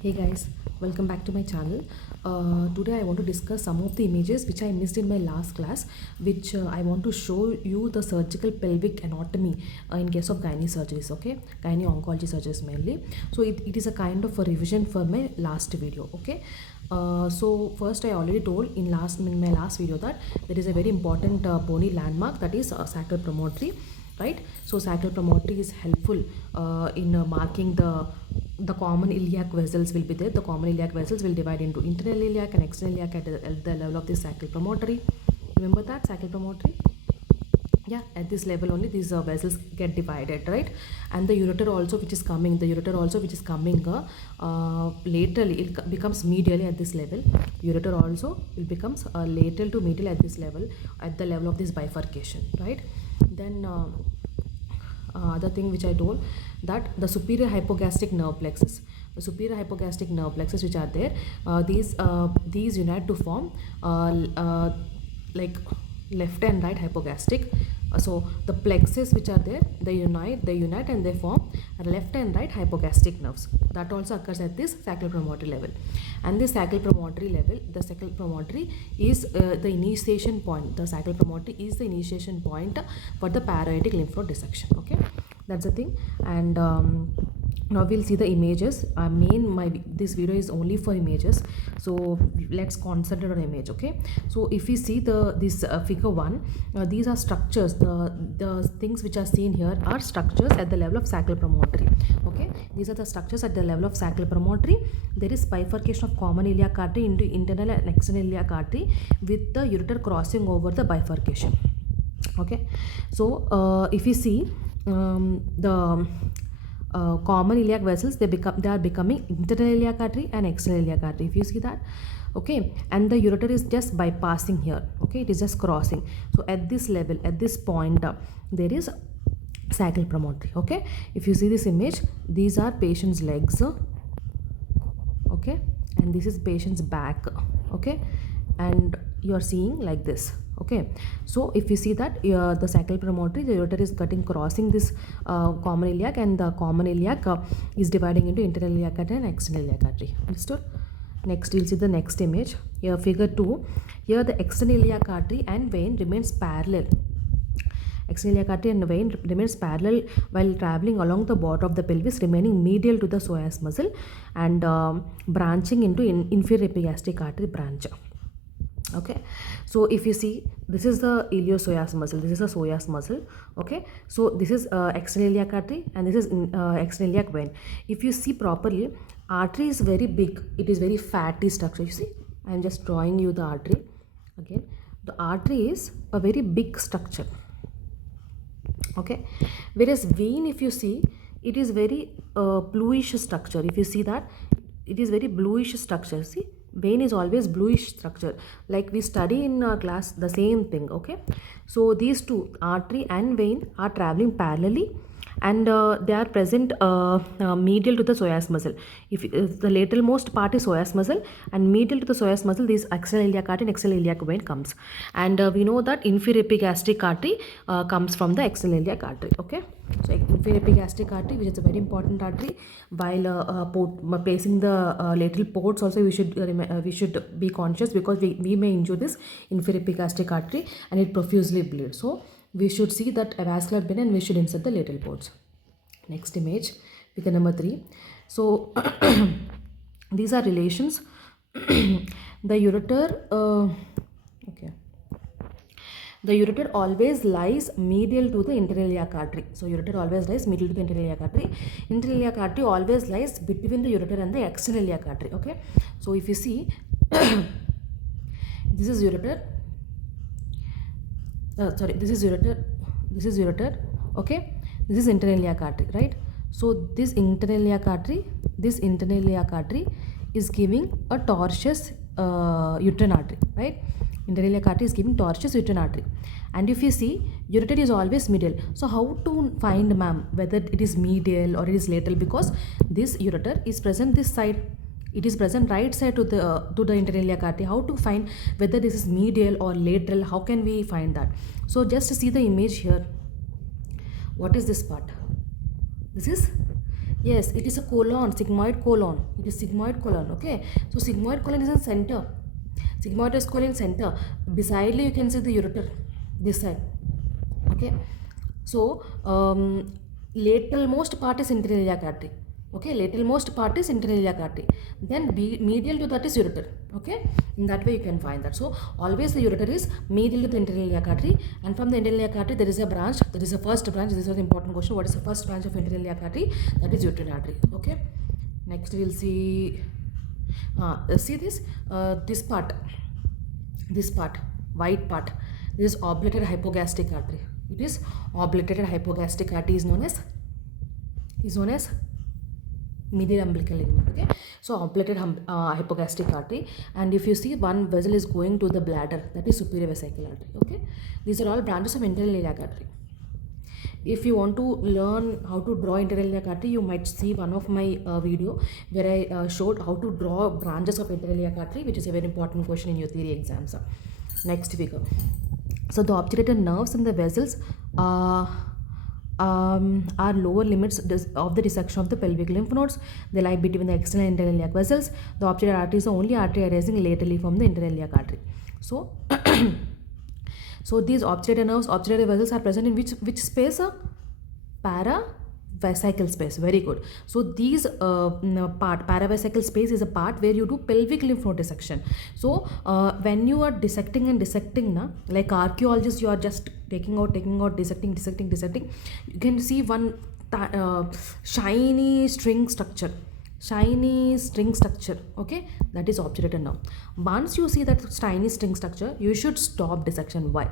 Hey guys, welcome back to my channel. Today I want to discuss some of the images which I missed in my last class, which I want to show you the surgical pelvic anatomy in case of gynae surgeries, okay? Gynae oncology surgeries mainly. So it is a kind of a revision for my last video, okay? So first I already told in my last video that there is a very important bony landmark, that is sacral promontory, right? So sacral promontory is helpful in marking the common iliac vessels will be there. The common iliac vessels will divide into internal iliac and external iliac at the level of the sacral promontory. Remember that sacral promontory? Yeah, at this level only these vessels get divided, right? And the ureter also which is coming, laterally, it becomes medially at this level. Ureter also will becomes lateral to medial at this level, at the level of this bifurcation, right? Then other thing which I told, that the superior hypogastric nerve plexus, which are there, these unite to form like left and right hypogastric. So the plexus which are there, they unite and they form left and right hypogastric nerves. That also occurs at this sacral promontory level. And this sacral promontory level, the sacral promontory is the initiation point. The sacral promontory is the initiation point for the parietic lymph node dissection. Okay, that's the thing. And now we'll see the images. This video is only for images, so let's concentrate on image. Okay, so if we see this figure 1, these are structures. The things which are seen here are structures at the level of sacral promontory. Okay, these are the structures at the level of sacral promontory. There is bifurcation of common iliac artery into internal and external iliac artery, with the ureter crossing over the bifurcation. Okay, so if you see the common iliac vessels, they are becoming internal iliac artery and external iliac artery, if you see that. Okay, and the ureter is just bypassing here. Okay, it is just crossing. So at this level, at this point, there is sacral promontory. Okay, if you see this image, these are patient's legs. Okay, and this is patient's back. Okay, and you are seeing like this. Okay, so if you see that the sacral promontory, the ureter is crossing this common iliac, and the common iliac is dividing into internal iliac artery and external iliac artery. Understood? Next, you'll see the next image here, figure 2. Here the external iliac artery and vein remains parallel. External iliac artery and vein remains parallel while traveling along the bottom of the pelvis, remaining medial to the psoas muscle and branching into inferior epigastric artery branch. Okay, so if you see, this is the iliopsoas muscle, this is the psoas muscle. Okay, so this is external iliac artery and this is external iliac vein. If you see properly, artery is very big, it is very fatty structure. You see, I am just drawing you the artery again. The artery is a very big structure. Okay, whereas vein, if you see, it is very bluish structure. If you see that, it is very bluish structure. See, vein is always bluish structure, like we study in our class, the same thing. Okay, so these two, artery and vein, are traveling parallelly, and they are present medial to the psoas muscle. If the lateral most part is psoas muscle, and medial to the psoas muscle, this external iliac artery and external iliac vein comes. And we know that inferior epigastric artery comes from the external iliac artery. Okay, so inferior epigastric artery, which is a very important artery, while placing the lateral ports also, we should be conscious, because we may injure this inferior epigastric artery and it profusely bleeds. So we should see that avascular bin and we should insert the lateral ports. Next image, figure number 3. So these are relations. The ureter, okay. The ureter always lies medial to the internal iliac artery. So ureter always lies medial to the internal iliac artery. Internal iliac artery always lies between the ureter and the external iliac artery. Okay, so if you see, this is ureter. This is ureter. Okay, this is internal iliac artery, right? So this internal iliac artery is giving a tortuous uterine artery, right? Internal iliac artery is giving tortuous uterine artery. And if you see, ureter is always medial. So how to find, ma'am, whether it is medial or it is lateral? Because this ureter is present this side, it is present right side to the internal iliac artery. How to find whether this is medial or lateral? How can we find that? So just see the image here. What is this part? This is Yes, it is a colon, sigmoid colon. It is sigmoid colon. Okay, so sigmoid colon is in center. Sigmoid is colon center. Besidely you can see the ureter, this side. Okay, so lateral most part is internal iliac artery. Okay, lateral most part is internal iliac artery. Then medial to that is ureter. Okay, in that way you can find that. So always the ureter is medial to the internal iliac artery, and from the internal iliac artery there is a branch. There is a first branch. This is an important question. What is the first branch of internal iliac artery? That is uterine artery. Okay, next we'll see. See this part, white part. This is oblated hypogastric artery. It is oblated hypogastric artery is known as medial umbilical ligament. Okay, so oblated hypogastric artery, and if you see one vessel is going to the bladder, that is superior vesical artery. Okay, these are all branches of internal iliac artery. If you want to learn how to draw internal iliac artery, you might see one of my video where I showed how to draw branches of internal iliac artery, which is a very important question in your theory exams. Next figure. So the obturator nerves and the vessels are lower limits of the dissection of the pelvic lymph nodes. They lie between the external and internal iliac vessels. The obturator artery is the only artery arising laterally from the internal iliac artery. So so these obturator nerves, obturator vessels are present in which space? Paravesical space. Very good. So these paravesical space is a part where you do pelvic lymph node dissection. So when you are dissecting na, like archaeologists, you are just taking out, dissecting. You can see one shiny string structure. Okay, that is obturator nerve. Once you see that shiny string structure, you should stop dissection. Why?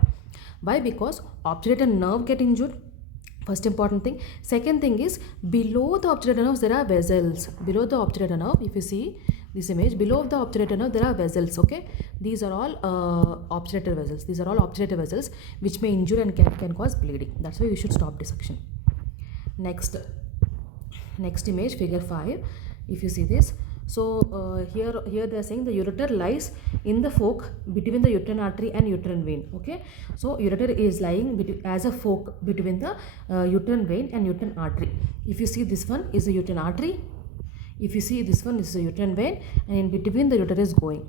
Because obturator nerve get injured. First important thing. Second thing is, below the obturator nerves there are vessels. Below the obturator nerve, if you see this image, below the obturator nerve there are vessels. Okay, these are all obturator vessels. Which may injure and can cause bleeding. That's why you should stop dissection. Next image, figure 5. If you see this, so here they are saying the ureter lies in the fork between the uterine artery and uterine vein. Okay, so ureter is lying as a fork between the uterine vein and uterine artery. If you see, this one is the uterine artery. If you see, this one is the uterine vein, and in between the ureter is going.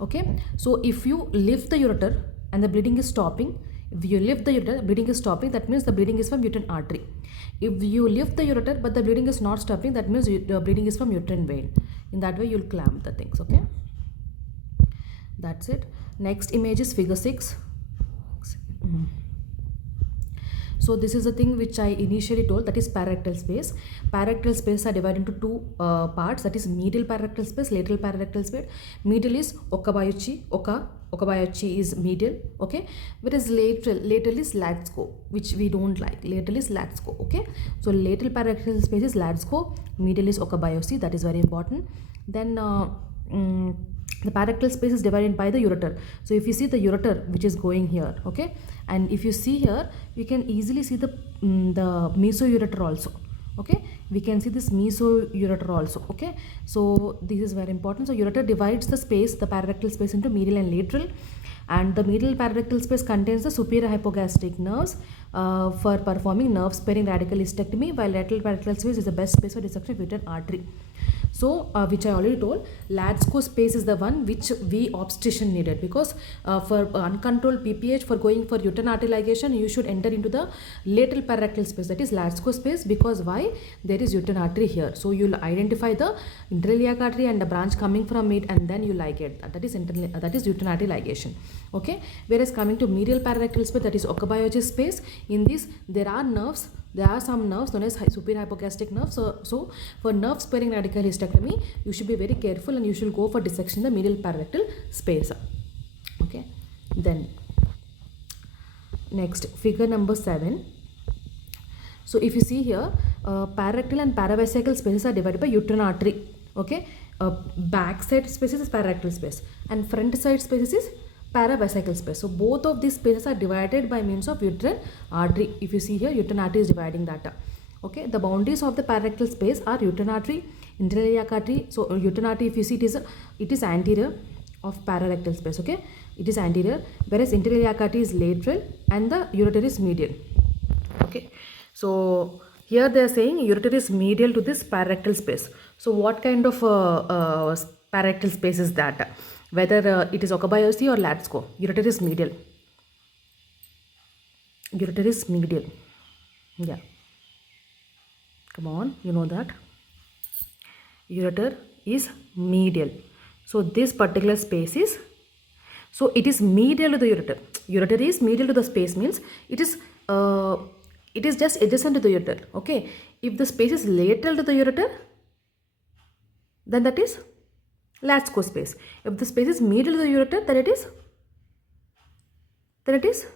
Okay, so if you lift the ureter and the bleeding is stopping, if you lift the ureter, bleeding is stopping, that means the bleeding is from uterine artery. If you lift the ureter but the bleeding is not stopping, that means the bleeding is from uterine vein. In that way you will clamp the things. Okay, that's it. Next image is figure 6. So this is the thing which I initially told, that is pararectal space. Pararectal space are divided into two parts, that is medial pararectal space, lateral pararectal space. Medial is Okabayuchi is medial, okay, whereas lateral is Latsko, which we don't like. Lateral is Latsko. Okay, so lateral pararectal space is Latsko, medial is Okabayuchi. That is very important. Then the pararectal space is divided by the ureter. So if you see the ureter which is going here, okay, and if you see here, you can easily see the mesoureter also. Okay, we can see this mesoureter also. Okay, so this is very important. So ureter divides the space, the pararectal space, into medial and lateral, and the medial pararectal space contains the superior hypogastric nerves for performing nerve sparing radical hysterectomy, while lateral pararectal space is the best space for dissection of uterine artery. So which I already told, Latsko space is the one which we obstetrician needed, because for uncontrolled PPH, for going for uterine artery ligation, you should enter into the lateral pararectal space, that is Latsko space. Because why? There is uterine artery here, so you'll identify the internal iliac artery and the branch coming from it, and then you ligate that is uterine artery ligation. Okay, whereas coming to medial pararectal space, that is Okabayuchi space, in this there are nerves. There are some nerves known as superior hypogastric nerves. So for nerve sparing radical hysterectomy, you should be very careful and you should go for dissection in the medial pararectal space. Okay, then next, figure number 7. So if you see here, pararectal and paravesical spaces are divided by uterine artery. Okay, back side spaces is pararectal space and front side spaces is paravesical space. So both of these spaces are divided by means of uterine artery. If you see here, uterine artery is dividing that. Okay, the boundaries of the pararectal space are uterine artery, internal iliac artery. So uterine artery, if you see, it is anterior of pararectal space. Okay, it is anterior, whereas internal iliac artery is lateral and the ureter is medial. Okay, so Here they are saying ureter is medial to this pararectal space. So what kind of pararectal space is that? Whether it is Okabayasi or Latsko, ureter is medial. Ureter is medial. Yeah. Come on, you know that. Ureter is medial. So this particular space is, so it is medial to the ureter. Ureter is medial to the space means it is just adjacent to the ureter. Okay. If the space is lateral to the ureter, then that is Latsko space. If the space is medial to the ureter, then it is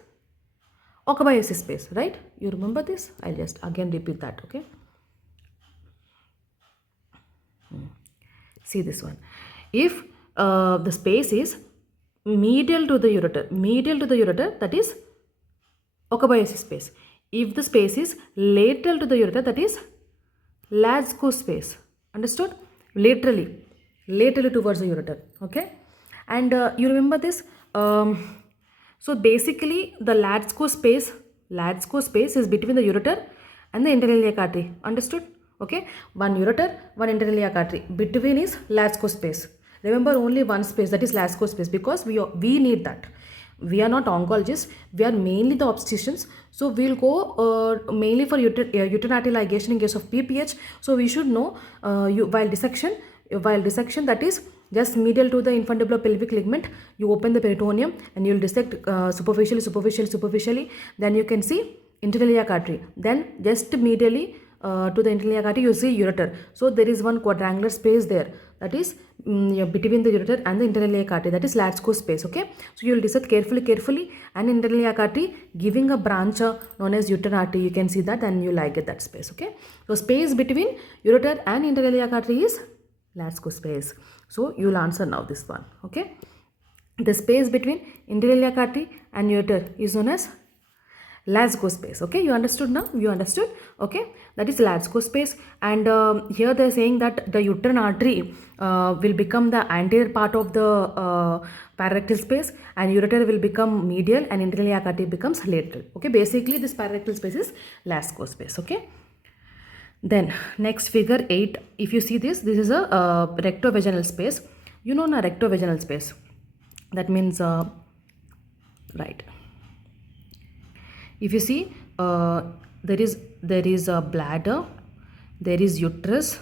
Okabayasi space, right? You remember this? I'll just again repeat that. Okay. See this one. If the space is medial to the ureter, that is Okabayasi space. If the space is lateral to the ureter, that is Latsko space. Understood? Laterally towards the ureter. Okay. And you remember this. So basically the Latsko space is between the ureter and the interiliac artery. Understood? Okay. One ureter, one interiliac artery. Between is Latsko space. Remember, only one space, that is Latsko space, because we need that. We are not oncologists, we are mainly the obstetricians, so we'll go mainly for uterine ligation in case of PPH. So we should know while dissection, that is just medial to the infundibulopelvic ligament, you open the peritoneum and you'll dissect superficially, then you can see interiliac artery, then just medially to the interiliac artery you see ureter. So there is one quadrangular space there, that is between the ureter and the interiliac artery, that is Latsko space. Okay, so you will dissect carefully and interiliac artery giving a branch known as uterine artery. You can see that and you like it, that space. Okay, so space between ureter and interiliac artery is Latsko space. So you will answer now this one. Okay, the space between interiliac artery and ureter is known as Latsko space. Okay, you understood now? You understood? Okay, that is Latsko space. And here they are saying that the uterine artery will become the anterior part of the pararectal space, and ureter will become medial and interiliac artery becomes lateral. Okay, basically this pararectal space is Latsko space. Okay. Then next figure 8, if you see this is a rectovaginal space. You know, na rectovaginal space. That means right. If you see, there is a bladder, there is uterus,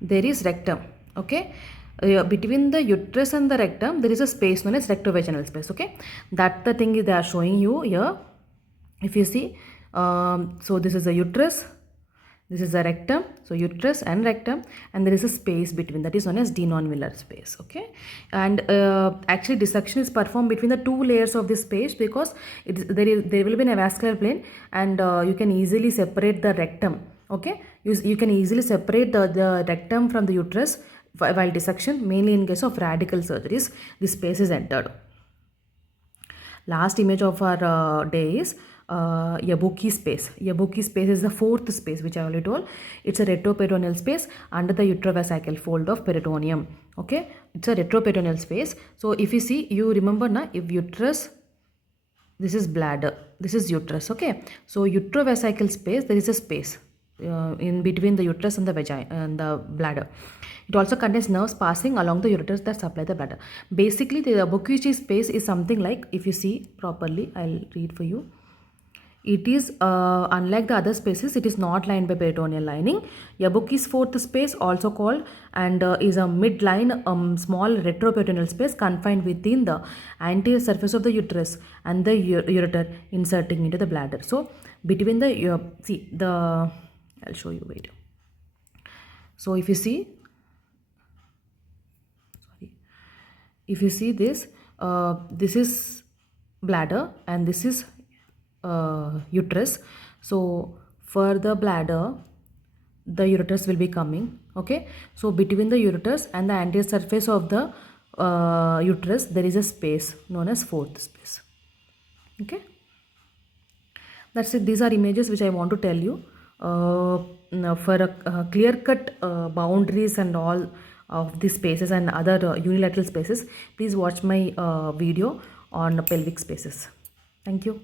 there is rectum. Okay, between the uterus and the rectum there is a space known as rectovaginal space. Okay, that the thing is they are showing you here. If you see, so this is a uterus, this is the rectum, so uterus and rectum, and there is a space between, that is known as de nonvelar space. Okay, and actually dissection is performed between the two layers of this space, because there will be an avascular plane, and you can easily separate the rectum. Okay, you can easily separate the rectum from the uterus while dissection, mainly in case of radical surgeries. This space is entered. Last image of our day is Yabuki space. Yabuki space is the fourth space which I already told. It's a retroperitoneal space under the utrovesical fold of peritoneum. Okay, it's a retroperitoneal space. So if you see, you remember na, if uterus, this is bladder, this is uterus. Okay, so utrovesical space, there is a space in between the uterus and the vagina and the bladder. It also contains nerves passing along the ureters that supply the bladder. Basically, the Yabuki space is something like, if you see properly, I'll read for you. It is unlike the other spaces, it is not lined by peritoneal lining. Yabuki's fourth space, also called, and is a midline small retroperitoneal space confined within the anterior surface of the uterus and the ureter inserting into the bladder. So between the see the, I'll show you, wait. So if you see, sorry, if you see this, this is bladder and this is uterus. So for the bladder, the ureters will be coming. Okay, so between the ureters and the anterior surface of the uterus there is a space known as fourth space. Okay, that's it. These are images which I want to tell you for a clear cut boundaries and all of these spaces and other unilateral spaces. Please watch my video on pelvic spaces. Thank you.